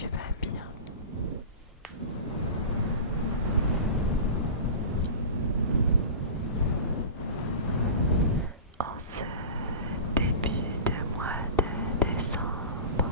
tu vas bien. En ce début de mois de décembre,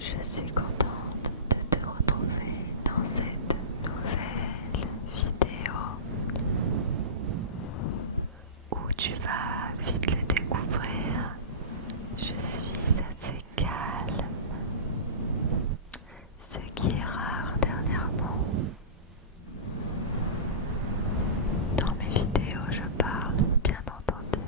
je suis contente de te retrouver dans cette nouvelle vidéo où tu vas vite le découvrir. Je suis assez calme, ce qui est rare dernièrement. Dans mes vidéos, je parle, bien entendu.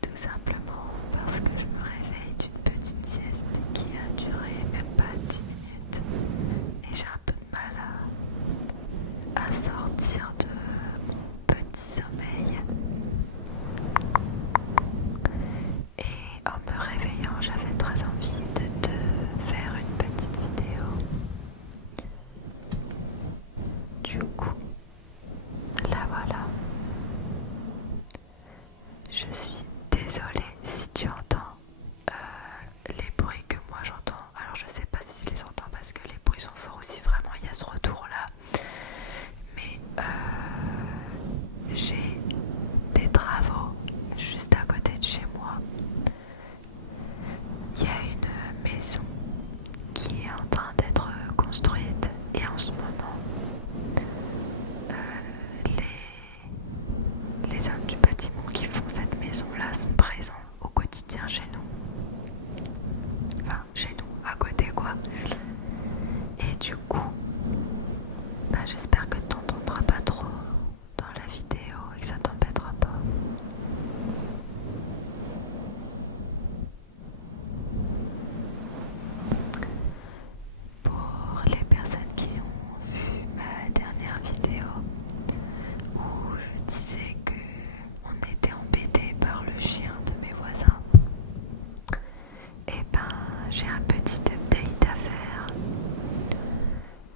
Tout simplement parce que je me réveille d'une petite sieste qui a duré même pas 10 minutes et j'ai un peu de mal à sortir de mon petit sommeil. Et en me réveillant, j'avais très envie de te faire une petite vidéo. Du coup, la voilà. Je suis désolée si tu entends les bruits que moi j'entends. Alors je sais pas si je les entends parce que les bruits sont forts aussi, vraiment il y a ce retour là. Mais j'ai des travaux juste à côté de chez moi. Il y a une maison qui est en train d'être construite et en ce moment les hommes du bâtiment qui font cette maison là sont présents au quotidien chez nous. Enfin chez nous, à côté quoi. Et du coup, j'espère que tu n'entendras pas trop dans la vidéo et que ça t'embêtera pas. Pour les personnes qui ont vu ma dernière vidéo où je disais que on était embêté par le chien de mes voisins, et j'ai un petit update à faire.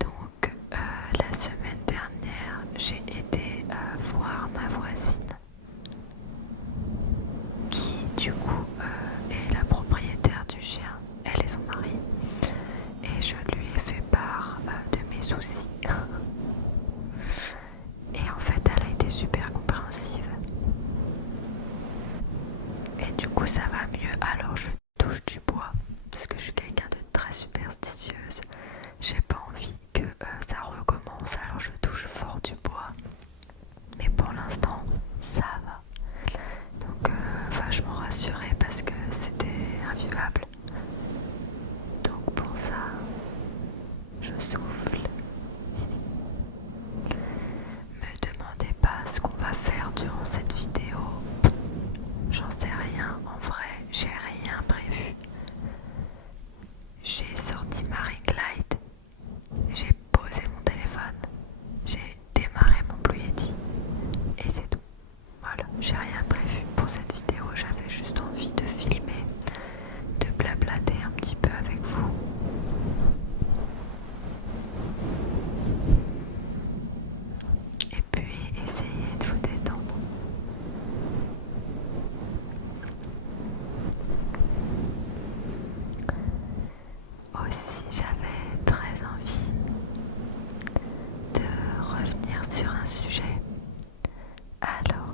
Donc la semaine dernière, j'ai été voir ma voisine qui du coup est la propriétaire du chien, elle et son mari, et je lui ai fait part de mes soucis. Et en fait elle a été super compréhensive et du coup ça va mieux. Alors je touche du bois parce que je suis quelqu'un de très superstitieuse, j'ai pas envie que ça recommence, alors je touche fort du bois, mais pour l'instant ça va. Donc vachement rassurée parce que c'était invivable. Donc pour ça, je souffle. Me demandez pas ce qu'on va faire durant cette vidéo. J'en sais rien, en vrai, j'ai rien prévu. J'ai sorti ma ring light, j'ai posé mon téléphone, j'ai démarré mon Blue Yeti et c'est tout. Voilà, j'ai rien prévu pour cette vidéo, j'avais juste envie de filmer, de blablater un petit peu avec vous. Et puis essayer de vous détendre. Aussi, j'avais très envie de revenir sur un sujet. Alors,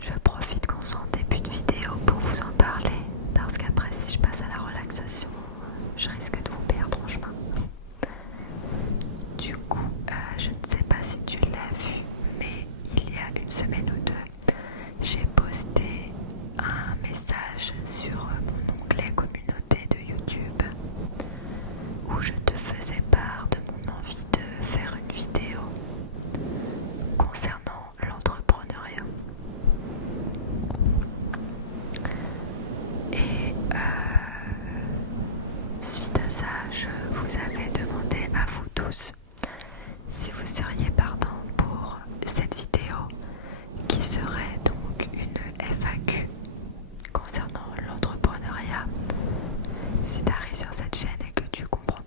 je profite qu'on soit en début de vidéo pour vous en parler, parce qu'après si je passe à la relaxation, je risque de vous perdre en chemin. Du coup, je ne sais pas si tu l'as vu, mais il y a une semaine ou deux, j'ai posté un message sur mon onglet communauté de YouTube où je te faisais part de mon envie de faire une vidéo concernant l'entrepreneuriat. Et suite à ça, je vous avais demandé à vous tous si vous seriez partant pour cette vidéo qui serait donc une FAQ concernant l'entrepreneuriat. Si tu arrives sur cette chaîne et que tu comprends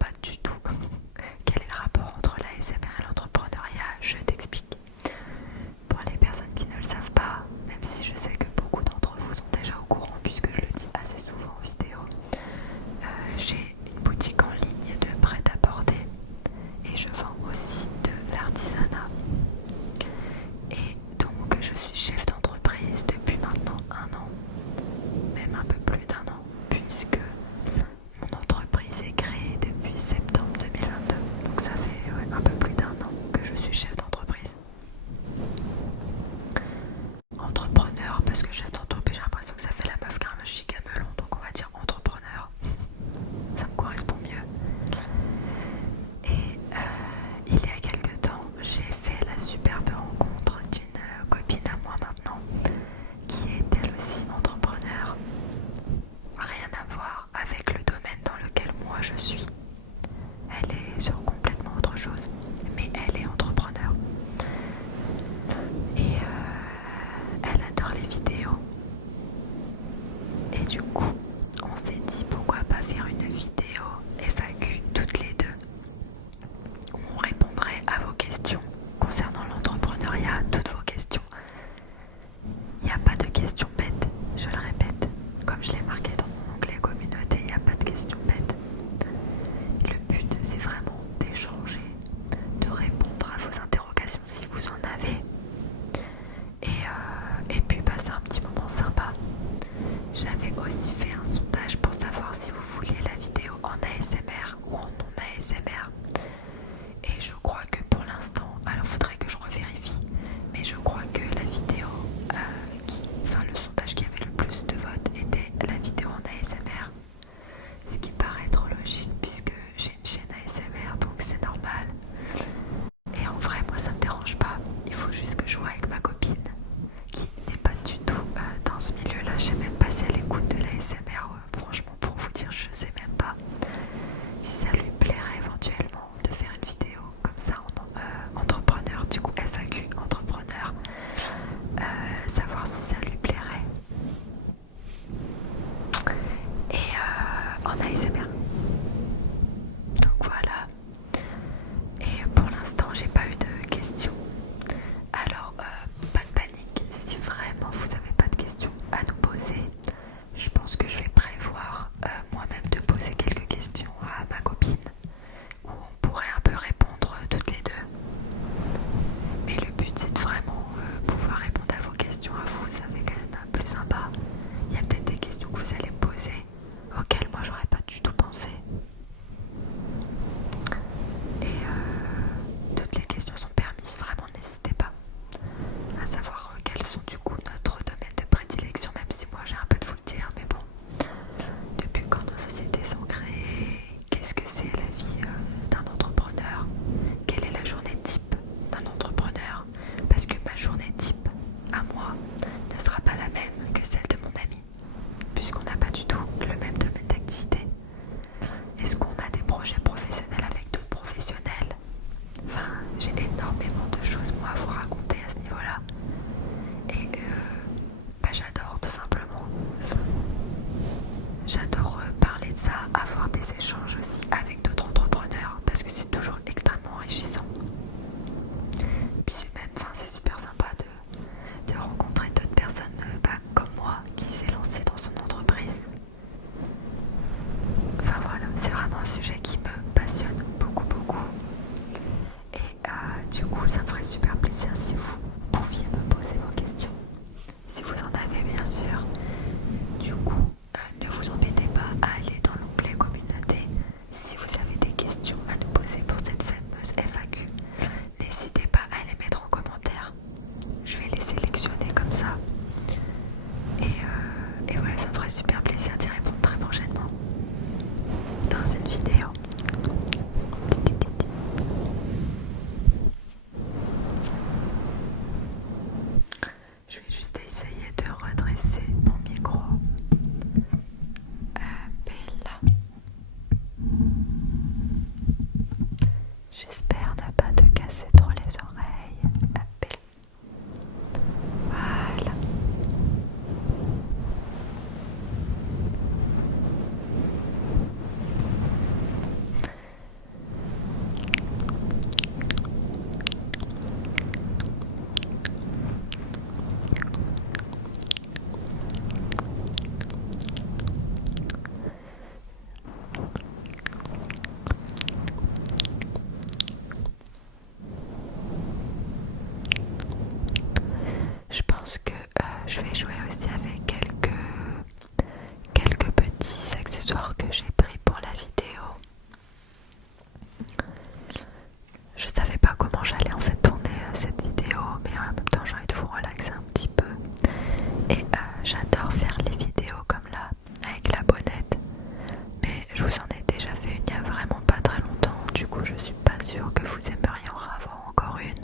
vous en ai déjà fait une il n'y a vraiment pas très longtemps, du coup je suis pas sûre que vous aimeriez en avoir encore une.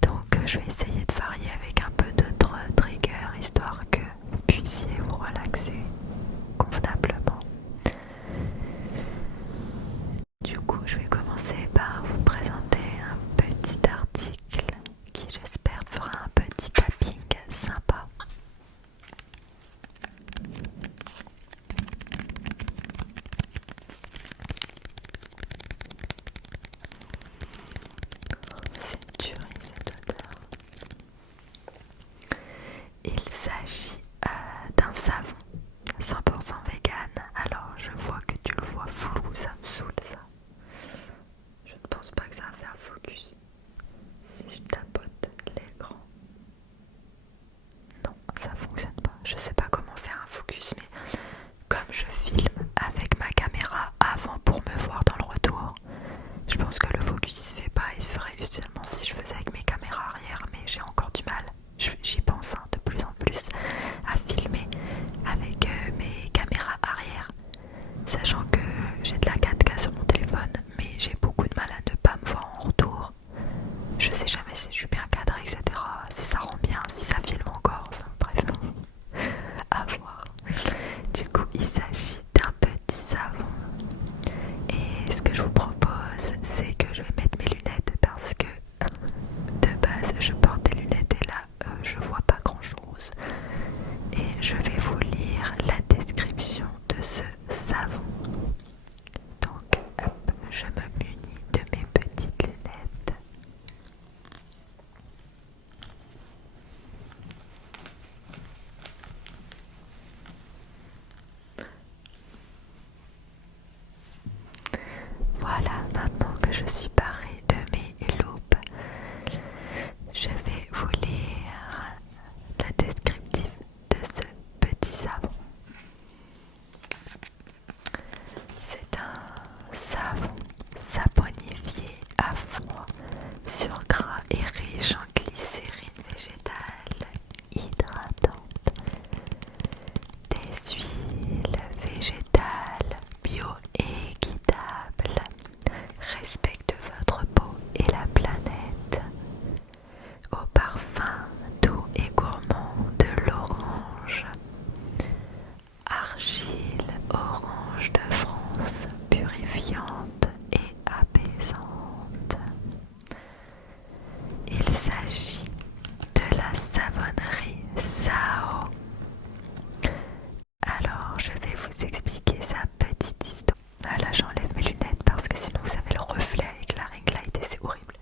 Donc je vais essayer de varier avec un peu d'autres triggers, histoire que vous puissiez vous relaxer convenablement. Du coup, je vais commencer par vous présenter un petit article qui, j'espère, fera un petit tapping sympa. C'est dur cette odeur. Il s'agit d'un savon 100% vegan. Alors, je vois que tu le vois flou, ça me saoule ça. Je ne pense pas que ça va faire le focus si je tapote l'écran. Non, ça fonctionne pas. Je sais pas comment faire un focus, mais comme je filme avec ma caméra avant pour me voir dans le retour, je pense que le focus il se fait pas, il se ferait seulement si je faisais avec mes caméras arrière, mais j'ai encore du mal. J'y pense de plus en plus à filmer avec mes caméras arrière, sachant que j'ai de la 4K sur mon téléphone, mais j'ai beaucoup de mal à ne pas me voir en retour. Je sais jamais si je suis bien cadrée, etc. Si ça rend bien, si ça filme encore, enfin, bref, à voir. Du coup, il s'agit d'un petit savon. Et ce que je vous propose, c'est que je vais mettre mes lunettes parce que de base, je porte des lunettes et là, je vois pas grand chose. Et je vais vous lire la description de ce savon. Donc, hop, je me munis de mes petites lunettes. Voilà, maintenant que je suis parée de mes loupes, je vais vous lire le descriptif de ce petit savon. C'est un savon saponifié à froid, sur gras et riche en glycérine végétale hydratante, des huiles végétales bioéquitables, respecte votre peau et la planète, au parfum doux et gourmand de l'orange, argile orange de France, purifiante et apaisante. Il s'agit de la savonnerie Sao. Alors, je vais vous expliquer sa petite histoire. Là, j'enlève mes lunettes parce que sinon vous avez le reflet avec la ring light et c'est horrible.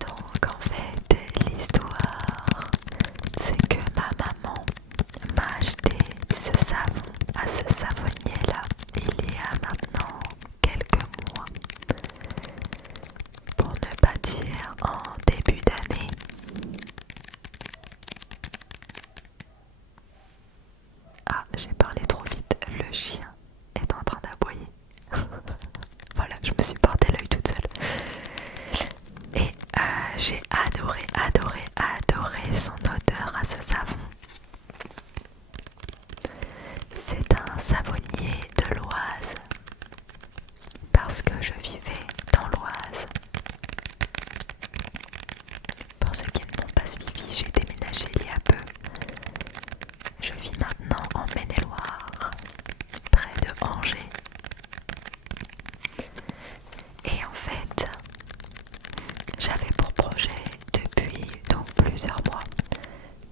Donc, en fait, l'histoire, c'est que ma maman m'a acheté ce savon à ce savonnier-là il y a maintenant quelques mois. Pour ne pas dire en début d'année. Ah, j'ai parlé trop vite, le chien est en train d'aboyer. Voilà, je me suis porté l'œil toute seule. Et j'ai adoré, adoré, adoré son odeur à ce savon. C'est un savonnier de l'Oise, parce que je vivais dans l'Oise. Pour ceux qui ne m'ont pas suivi, j'ai déménagé il y a peu. Je vis maintenant en Maine-et-Loire, près de Angers. Et en fait, j'avais pour projet depuis donc plusieurs mois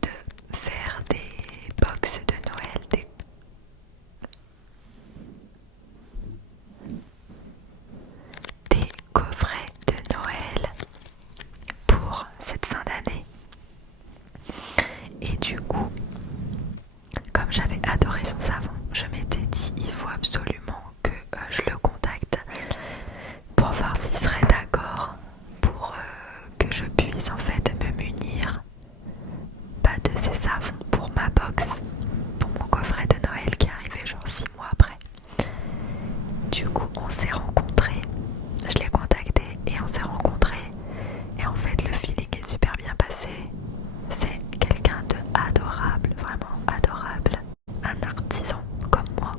de faire des box de Noël, des coffrets de Noël pour cette fin d'année. Et du coup, comme j'avais adoré son savon, je m'étais dit il faut absolument que je le contacte pour voir s'il serait d'accord pour que je puisse en fait me munir de ces savons pour ma box, pour mon coffret de Noël qui arrivait genre 6 mois après. Du coup on s'est rencontrés, je l'ai contacté et on s'est rencontrés et en fait le feeling est super bien passé. C'est quelqu'un de adorable, vraiment adorable, un artisan comme moi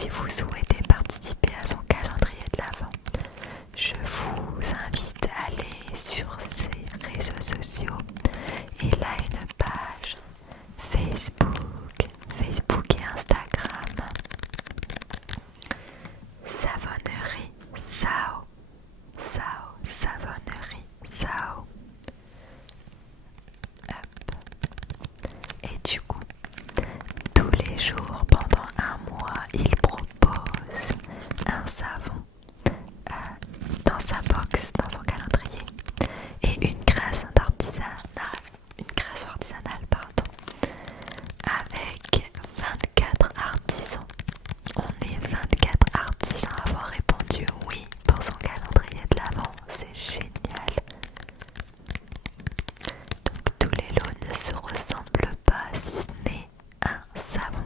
si vous souhaitez participer à son calendrier de l'Avent, je vous invite à aller sur ses réseaux sociaux. Il a une page Facebook et Instagram. Savonnerie Sao, Savonnerie Sao. Hop. Et du coup, tous les jours pendant un mois, il propose un savon dans sa box, dans son calendrier, et une création artisanale, avec 24 artisans. On est 24 artisans à avoir répondu oui pour son calendrier de l'Avent, c'est génial. Donc tous les lots ne se ressemblent pas si ce n'est un savon.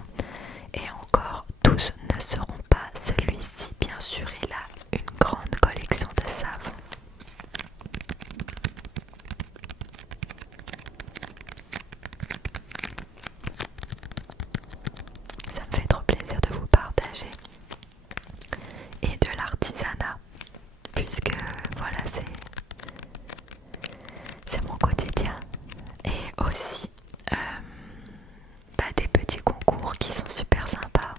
Et encore, tous ne seront pas celui-ci. Bien sûr, il a une grande collection de savons. Ça me fait trop plaisir de vous partager. Et de l'artisanat, puisque voilà, c'est mon quotidien. Et aussi des petits concours qui sont super sympas.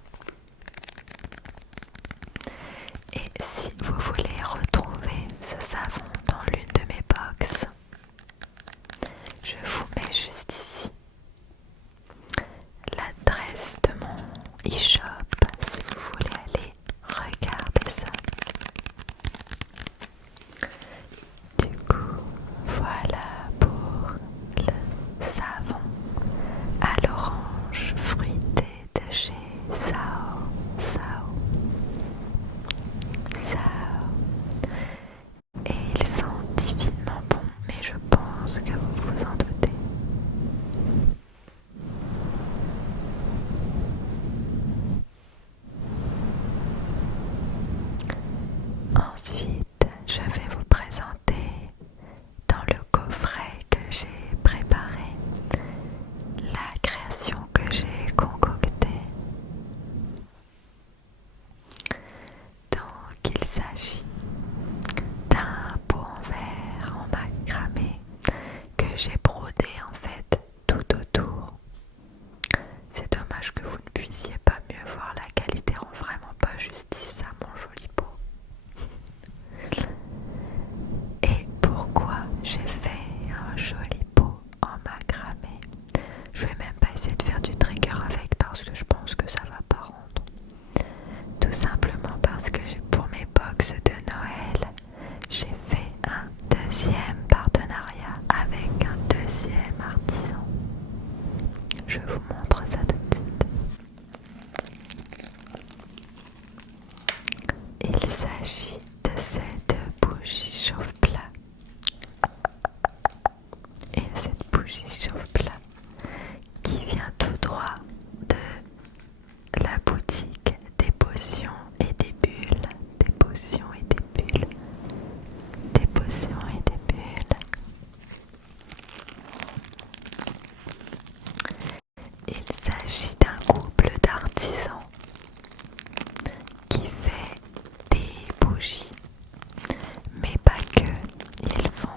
Et si vous voulez retrouver ce savon dans l'une de mes box, je vous mets juste ici l'adresse de mon e-shop si vous voulez aller regarder ça. Du coup, voilà pour le savon à l'orange fruité de chez Sao. Et il sent divinement bon, mais je pense que vous vous en doutez. Ensuite, je vais vous présenter dans le coffret que j'ai préparé la création que j'ai concoctée. Donc il s'agit d'un pot en verre en macramé que j'ai brodé en fait tout autour. C'est dommage que vous ne puissiez pas mieux voir, la qualité rend vraiment pas justice à mon joli pot. Et pourquoi j'ai fait un joli pot en macramé? Je vais même pas essayer de faire du trigger avec parce que je pense que ça va pas rendre. Tout simplement parce que pour mes box de Noël, j'ai fait un deuxième partenariat avec un deuxième artisan. Je vous montre ça tout de suite. Il s'agit de cette bougie chauffe-plat. Et cette bougie chauffe-plat qui vient tout droit de la boutique des potions et des bulles. Des potions et des bulles. Des potions et des bulles. Il s'agit d'un couple d'artisans qui fait des bougies, mais pas que, ils font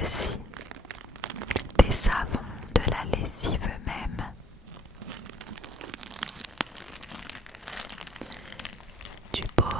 aussi des savons, de la lessive même. Du baume